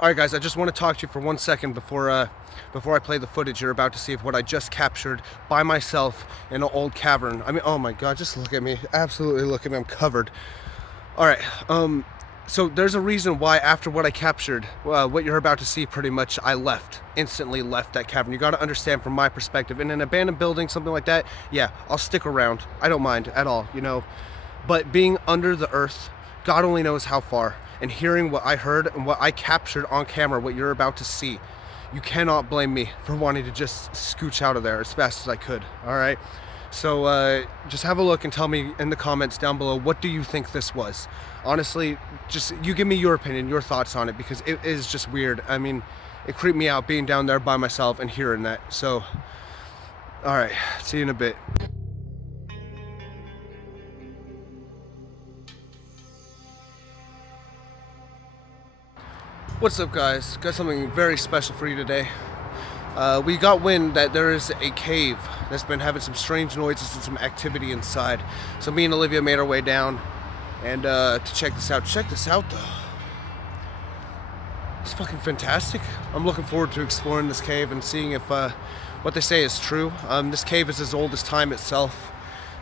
Alright guys, I just want to talk to you for 1 second before I play the footage you're about to see of what I just captured by myself in an old cavern. I mean, oh my god, just look at me. Absolutely look at me, I'm covered. Alright, so there's a reason why after what I captured, what you're about to see pretty much, I instantly left that cavern. You got to understand from my perspective. In an abandoned building, something like that, yeah, I'll stick around. I don't mind at all, you know. But being under the earth, God only knows how far. And hearing what I heard and what I captured on camera, what you're about to see, you cannot blame me for wanting to just scooch out of there as fast as I could, all right? So just have a look and tell me in the comments down below, what do you think this was? Honestly, just you give me your opinion, your thoughts on it, because it is just weird. I mean, it creeped me out being down there by myself and hearing that. So, all right, see you in a bit. What's up guys? Got something very special for you today. We got wind that there is a cave that's been having some strange noises and some activity inside. So me and Olivia made our way down and to check this out. Check this out though. It's fucking fantastic. I'm looking forward to exploring this cave and seeing if what they say is true. This cave is as old as time itself.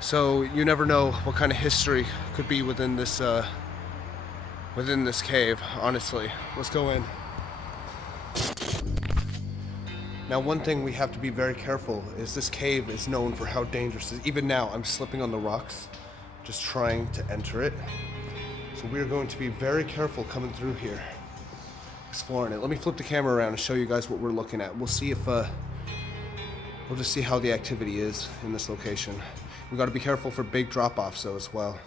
So you never know what kind of history could be within this cave, honestly. Let's go in. Now, one thing we have to be very careful is this cave is known for how dangerous it is. Even now, I'm slipping on the rocks, just trying to enter it. So we're going to be very careful coming through here, exploring it. Let me flip the camera around and show you guys what we're looking at. We'll see if, we'll just see how the activity is in this location. We got to be careful for big drop-offs though as well.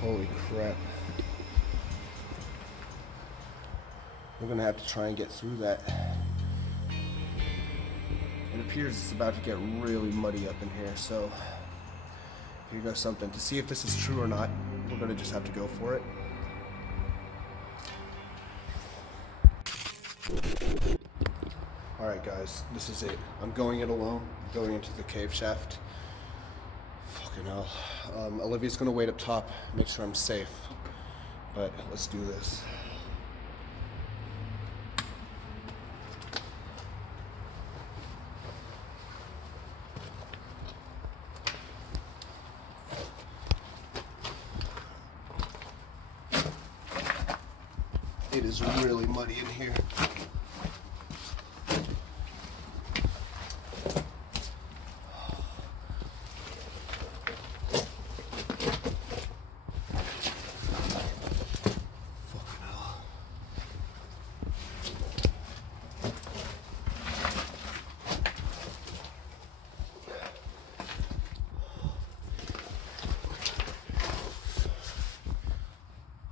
Holy crap. We're gonna have to try and get through that. It appears it's about to get really muddy up in here, so here goes something. To see if this is true or not, we're gonna just have to go for it. Alright guys, this is it. I'm going it alone, going into the cave shaft. Fucking hell. Olivia's gonna wait up top, make sure I'm safe. But let's do this. It is really muddy in here.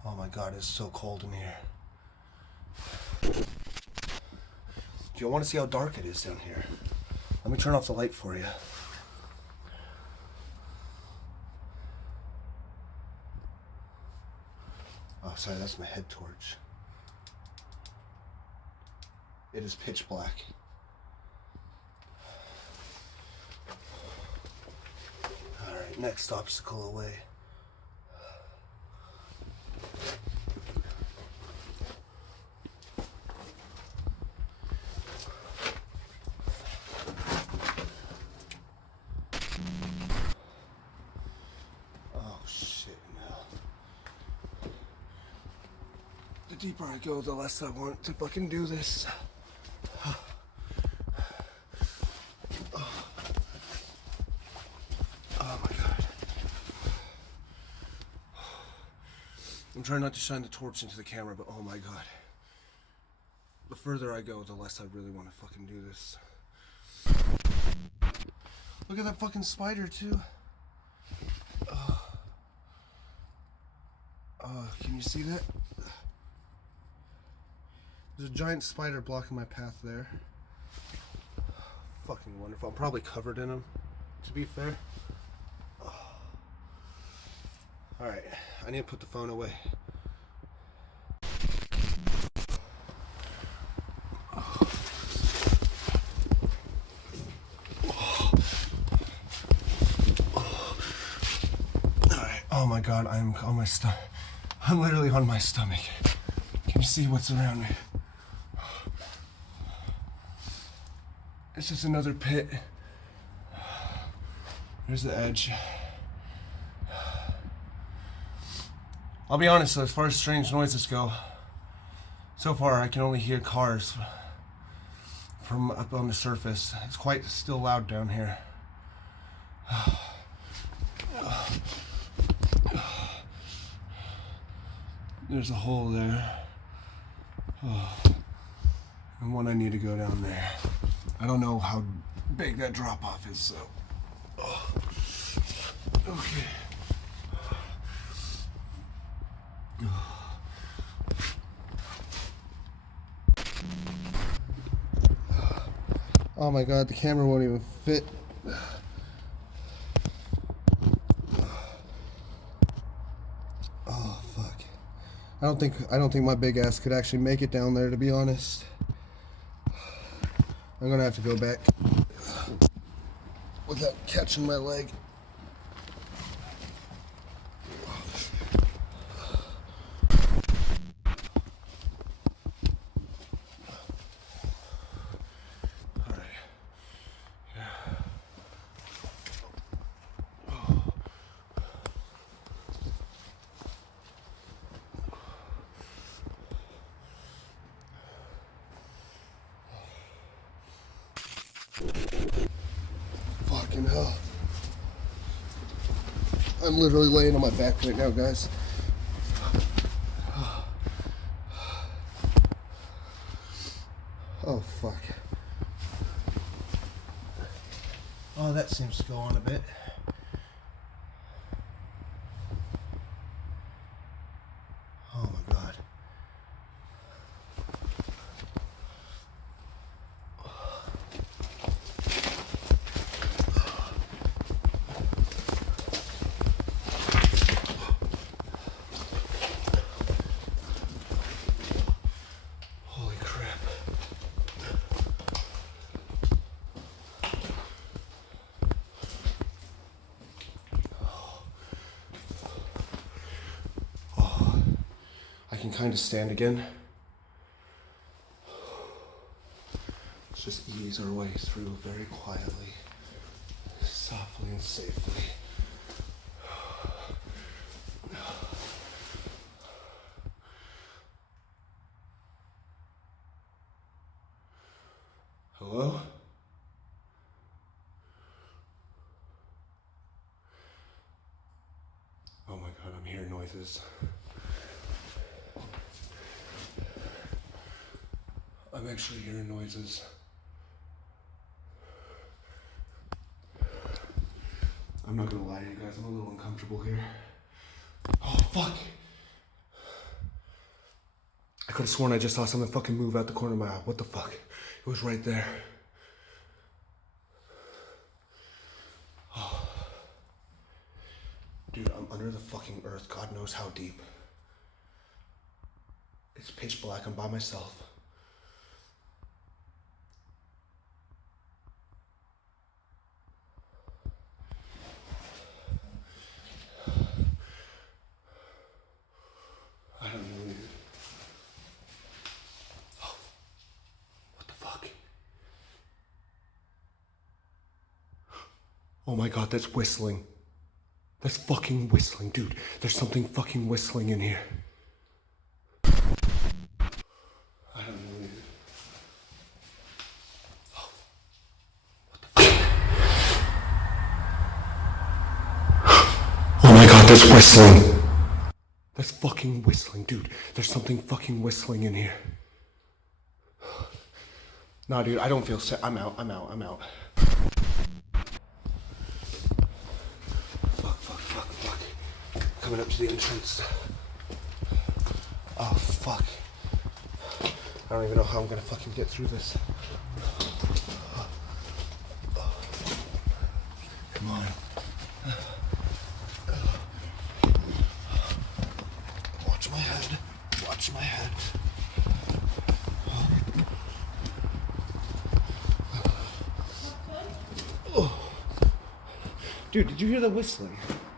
Oh my god, it's so cold in here. Do you want to see how dark it is down here? Let me turn off the light for you. Oh, sorry, that's my head torch. It is pitch black. Alright, next obstacle away. The deeper I go, the less I want to fucking do this. Oh my god. I'm trying not to shine the torch into the camera, but oh my god. The further I go, the less I really want to fucking do this. Look at that fucking spider too. Can you see that? There's a giant spider blocking my path there. Fucking wonderful. I'm probably covered in them, to be fair. Alright, I need to put the phone away. Alright, oh my god, I'm on my stomach. I'm literally on my stomach. Can you see what's around me? It's just another pit. There's the edge. I'll be honest though, as far as strange noises go, so far I can only hear cars from up on the surface. It's quite still loud down here. There's a hole there. And one I need to go down there. I don't know how big that drop off is, so. Okay. Oh my god, the camera won't even fit. Oh fuck. I don't think my big ass could actually make it down there, to be honest. I'm gonna have to go back without catching my leg. Fucking hell. I'm literally laying on my back right now, guys. Oh, fuck. Oh, that seems to go on a bit. Oh my god. Holy crap. Oh, I can kind of stand again. Let's just ease our way through very quietly, softly and safely. Hello? Oh my god, I'm hearing noises. I'm actually hearing noises. I'm not gonna lie to you guys, I'm a little uncomfortable here. Oh, fuck! I could have sworn I just saw something fucking move out the corner of my eye. What the fuck? It was right there. Oh. Dude, I'm under the fucking earth, God knows how deep. It's pitch black, I'm by myself. I don't know. Oh, what the fuck? Oh my god, that's whistling. That's fucking whistling, dude. There's something fucking whistling in here. I don't know. Oh, what the fuck? Oh my god, that's whistling. That's fucking whistling, dude. There's something fucking whistling in here. Nah, dude, I don't feel sick. I'm out. Fuck. Coming up to the entrance. Oh, fuck. I don't even know how I'm gonna fucking get through this. Come on. Watch my head. Oh. Dude, did you hear the whistling?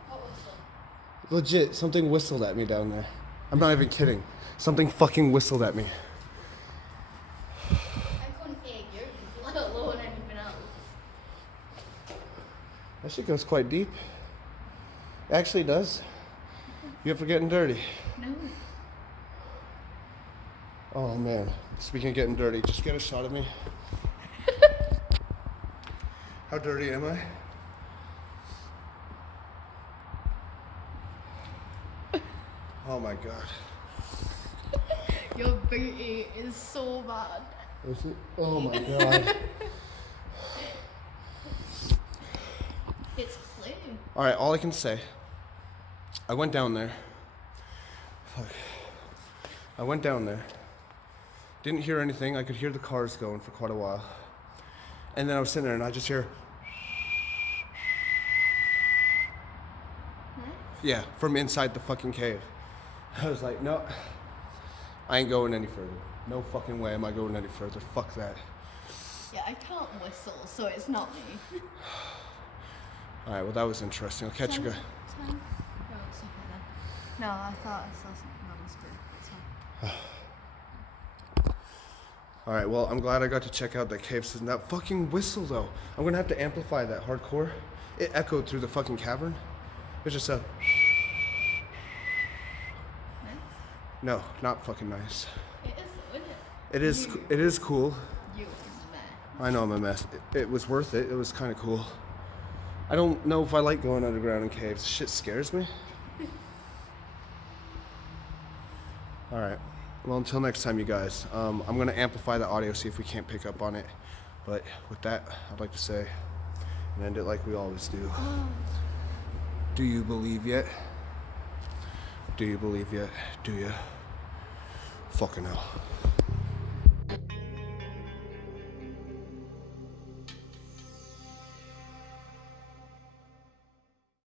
What was it? Legit, something whistled at me down there. I'm not even kidding. Something fucking whistled at me. I couldn't hear you, let alone anything else. That shit goes quite deep. It actually does. You ever getting dirty? No. Oh man. Speaking of getting dirty, just get a shot of me. How dirty am I? Oh my god. Your booty is so bad. Is it? Oh my god. It's clear. Alright, all I can say, I went down there. Fuck. I went down there. Didn't hear anything. I could hear the cars going for quite a while. And then I was sitting there and I just hear. Yeah, from inside the fucking cave. I was like, no, I ain't going any further. No fucking way am I going any further. Fuck that. Yeah, I can't whistle, so it's not me. Alright, well that was interesting. I'll catch you guys. No, it's okay then. No, I thought I saw something on the screen. It's fine. Alright, well I'm glad I got to check out that cave system. That fucking whistle though. I'm gonna have to amplify that hardcore. It echoed through the fucking cavern. It's just a. Nice? No, not fucking nice. It is, isn't it? It is. It is cool. You are a mess. I know I'm a mess. It was worth it. It was kind of cool. I don't know if I like going underground in caves. Shit scares me. All right. Well, until next time, you guys. I'm gonna amplify the audio, see if we can't pick up on it. But with that, I'd like to say and end it like we always do. Do you believe yet? Do you believe yet? Do you? Fucking hell.